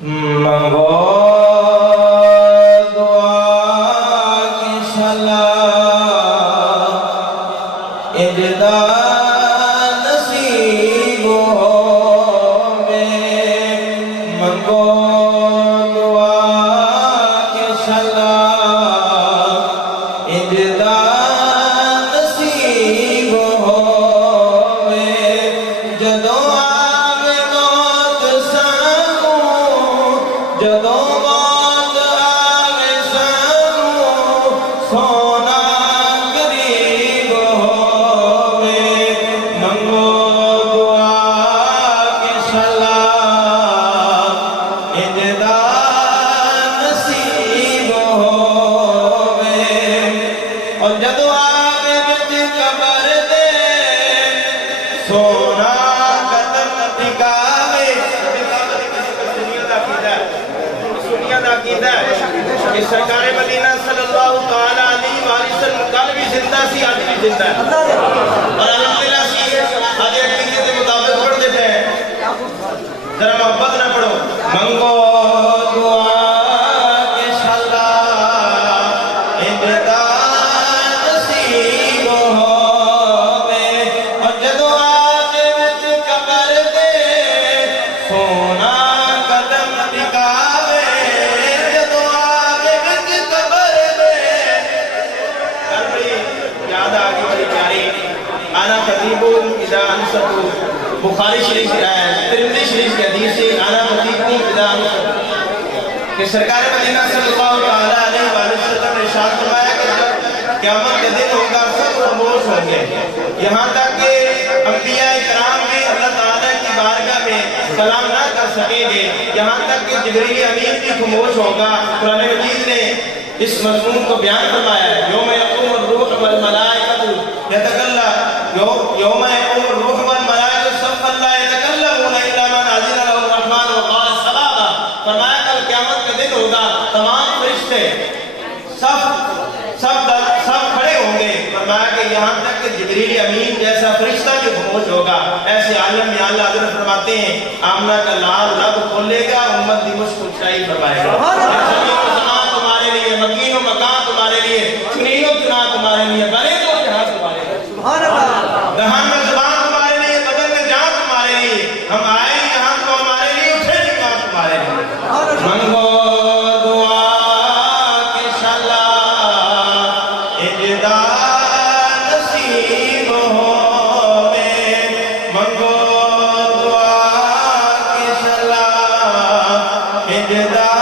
منگو دعا کی صلاح ابدا نصیب ہوے منگو دعا کی صلاح ابدا نصیب ہوے جدوں آوے موت سانوں جدوں موت آوے سانوں سونا قریب ہوے منگو دعا کی صلاح ابدا نصیب ہوے اور جدوں آوے وچ قبر دے سونا قدم ٹکاوے سنیا دا عقیدہ ہے کہ سرکار مدینہ صلی اللہ تعالیٰ علیہ وآلہ وسلم کل بھی زندہ سی آج بھی زندہ ہے اور الحمدللہ سی آج عقیدے کے مطابق پڑھ دیتے ہیں ذرا محبت نہ پڑھو منگو دعا کے صلاح ابدا نصیب ہوے اور جدوں آوے وچ قبر دے سونا قدم ٹکاوے جدوں آوے وچ قبر دے کل بڑی یاد آ گئی بڑی پیاری انا خطیب اذا انصت بخاری شریف ترمذی شریف کی حدیث ہے انا خطیب اذا انصت کہ سرکار مدینہ صلی اللہ تعالیٰ علیہ وآلہ وسلم نے ارشاد فرمایا کہ جب قیامت کے دن ہوگا سب خاموش ہوں گے یہاں تک کہ انبیاء کرام بھی اللہ تعالیٰ کی بارگاہ میں سلام نہ کر سکیں گے یہاں تک کہ جبریل امین بھی خاموش ہوگا قرآن مجید نے اس مضمون کو بیان فرمایا ہے یوم یقوم الروح والملائکۃ یتکلم یوم یقوم الروح والملائکۃ صفا لا یتکلمون الا من اذن له الرحمن وقال صوابا فرمایا کل قیامت کا دن ہوگا تمام فرشتے سب کھڑے ہوں گے فرمایا کہ یہاں تک کہ جبریل امین جیسا فرشتہ بھی خاموش ہوگا ایسے عالم میں اللہ حضرت فرماتے ہیں آمنہ کا لال رب کھولے گا امت دی مشکل کشائی فرمائے گا زمین و زمان تمہارے لیے مکین و مکان تمہارے لیے چنین و چنا تمہارے لیے بنے تو جہاں تمہارے لیے دہان میں زبان تمہارے لیے بدن میں جان تمہارے لیے ہم آئے یہاں کو ہمارے لیے اٹھے جہاں تمہارے لیے منگو دعا کی صلاح ابدا نصیب ہوے منگو دعا کی صلاح ابدا